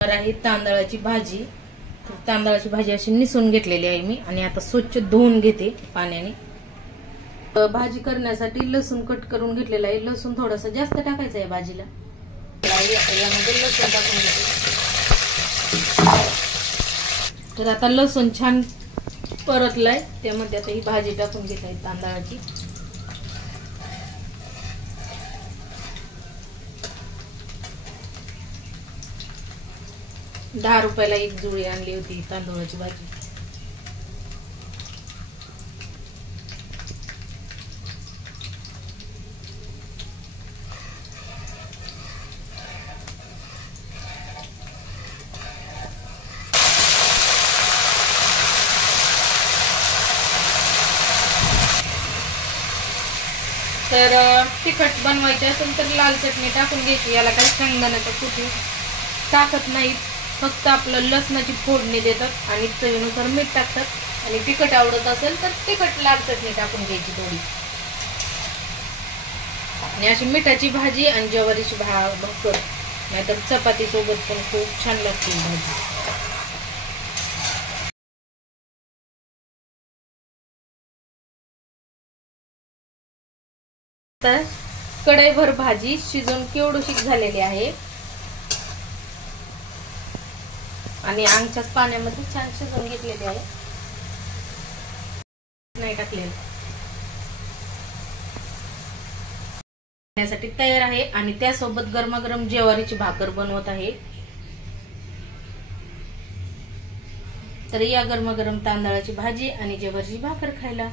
आहे तांदळाची भाजी। तर तांदळाची भाजी अशी निसून घेतलेली आहे मी आणि आता स्वच्छ धुवून घेते पाण्याने। भाजी करण्यासाठी लसूण कट करून घेतलेला आहे। लसूण थोडासा जास्त टाकायचा आहे भाजीला। यामध्ये लसूण टाकून घेते। तर आता लसूण छान परतलाय, त्यामध्ये आता ही भाजी टाकून घेत आहे तांदळाची। ₹10 एक जुळी आणली होती तांदूळाची भाजी। तर तिखट बनवायचे असेल तर लाल चटणी टाकून घ्यायची। याला काही शेंगदाण्याचं कूट टाकत नाहीत, फक्त आपलं लसणाची फोडणी देतात आणि चवीनुसार मीठ टाकतात। आणि तिखट आवडत असेल तर तिखट लाल चटणी टाकून घ्यायची थोडी। आणि अशी मिठाची भाजी आणि ज्वारीची भाकर नाहीतर चपाती सोबत पण खूप छान लागते भाजी। तर कढईभर भाजी शिजून केवढूशी झालेली आहे आणि अंगच्याच पाण्यामध्ये छान शिजून घेतलेली आहे, नाही टाकलेलं। साठी तयार आहे आणि त्यासोबत गरमागरम ज्वारीची भाकर बनवत आहे। तर या गरमागरम तांदळाची भाजी आणि ज्वारीची भाकर खायला।